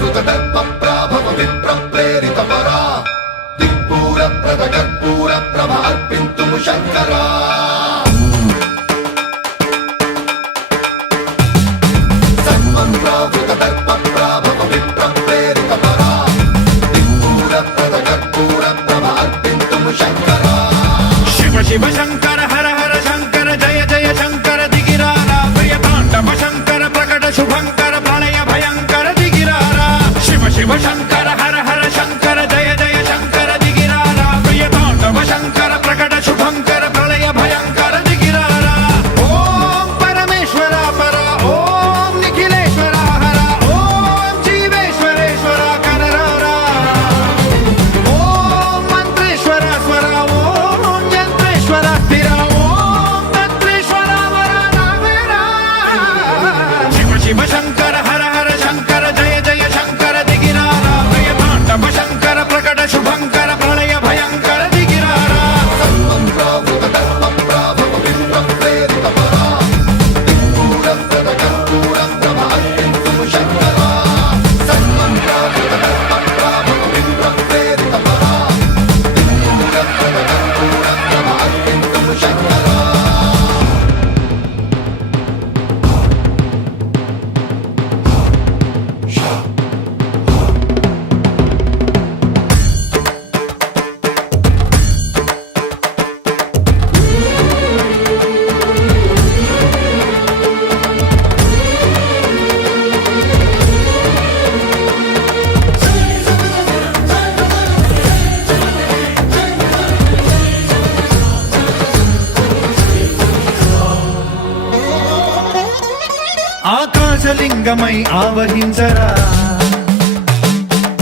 దర్పప్రాభవ విప్రప్రేరితపరా దిక్పూరప్రద కర్పూర ప్రభ అర్పింతుము శంకరా సన్మంత్రావృత దర్పప్రాభవ విప్రప్రేరితపరా దిక్పూరప్రద కర్పూర ప్రభ అర్పింతుము శంకరా శివ శివ శంకర హర హర శంకర జయ జయ శంకర దిగిరారా ప్రియ తాండవ శంకర ప్రకట శుభంకర ప్రళయ భయంకర దిగిరారా శివ శివ శంకర హర హర శంకర జయ జయ శంకర దిగిరారా ప్రియ తాండవ శంకర ప్రకట శుభంకర ప్రళయ భయంకర దిగిరారా ఓం పరమేశ్వర పర ఓం నిఖిలేశ్వర హర ఓం జీవేశ్వరేశ్వర కరరారా ఓం మంత్రేశ్వర స్వర ఓం యంత్రేశ్వర స్థిర ఓం తంత్రేశ్వర వర నావేరా శివ శివ శంకర హర హర శంకర జయ జయ శంకర దిగిరారా ప్రియ తాండవ శంకర ప్రకట శుభంకర ప్రళయ భయంకర దిగిరారా సన్మంత్రావృత దర్పప్రాభవ విప్రప్రేరితపరా దిక్పూరప్రద కర్పూర ప్రభ అర్పింతుము శంకరా సన్మంత్రావృత దర్పప్రాభవ విప్రప్రేరితపరా దిక్పూరప్రద కర్పూర ప్రభ అర్పింతుము శంకరా ఆకాశలింగమై ఆవహించరా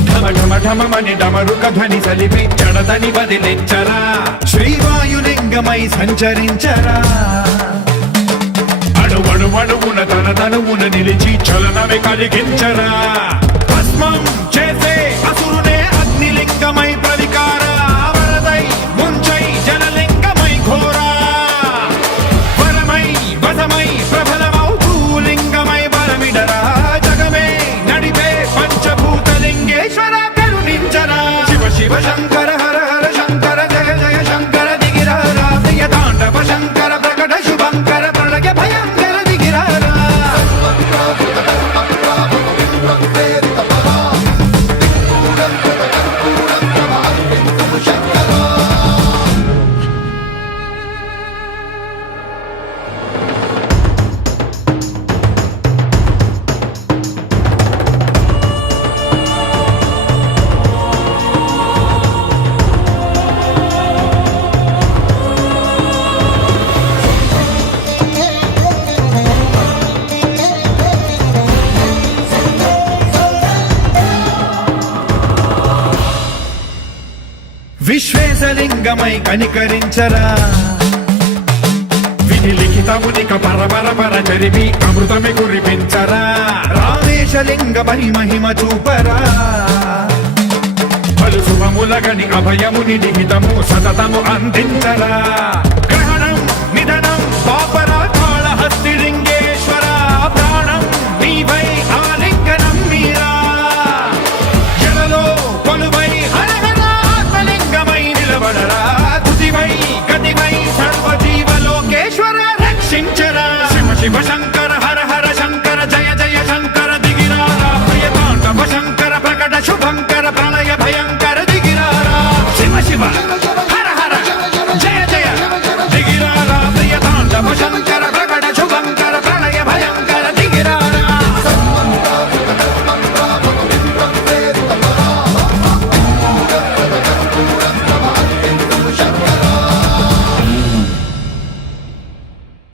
ఢమ ఢమ ఢమమని డమరుక ధ్వని సలిపి జడదని వదిలించరా శ్రీవాయులింగమై సంచరించరా అణువణువున తన తనువున నిలిచి చలనమే కలిగించరా భస్మం చేసే అసురునే అగ్నిలింగమై ప్రవికార వరదై ముంచై జలలింగమై ఘోరా వరమై వసమై ప్రబలమౌ భూలింగమై బలమిడరా జగమే నడిపే పంచభూతలింగేశ్వర కరుణించరా శివ శివ శంకర హర హర శంకర జయ జయ శంకర దిగిరారా ప్రియ తాండవ శంకర ప్రకట శుభంకర ప్రళయ భయంకర దిగిరారా సన్మంత్రావృత దర్పప్రాభవ విప్రప్రేరితపరా దిక్పూరప్రద కర్పూర ప్రభ అర్పింతుము శంకరా విశ్వేశలింగమై కనికరించరా విధి లిఖితమునిక పరపర చరివి అమృతమి కురిపించరా రామేశలింగమై మహిమ చూపరా పలు శుభములగని అభయముని నిహితము సతతము అందించరా గ్రహణం నిధనం పాపరా కాళహస్తి లింగేశ్వర ప్రాణం నీవై ఆలింగనం మీరా జలలో కొలువై హర హర ఆత్మలింగమై నిలబడరా తుదివై గతివై సర్వజీవలోకేశ్వర రక్షించరా శివ శివ శంకర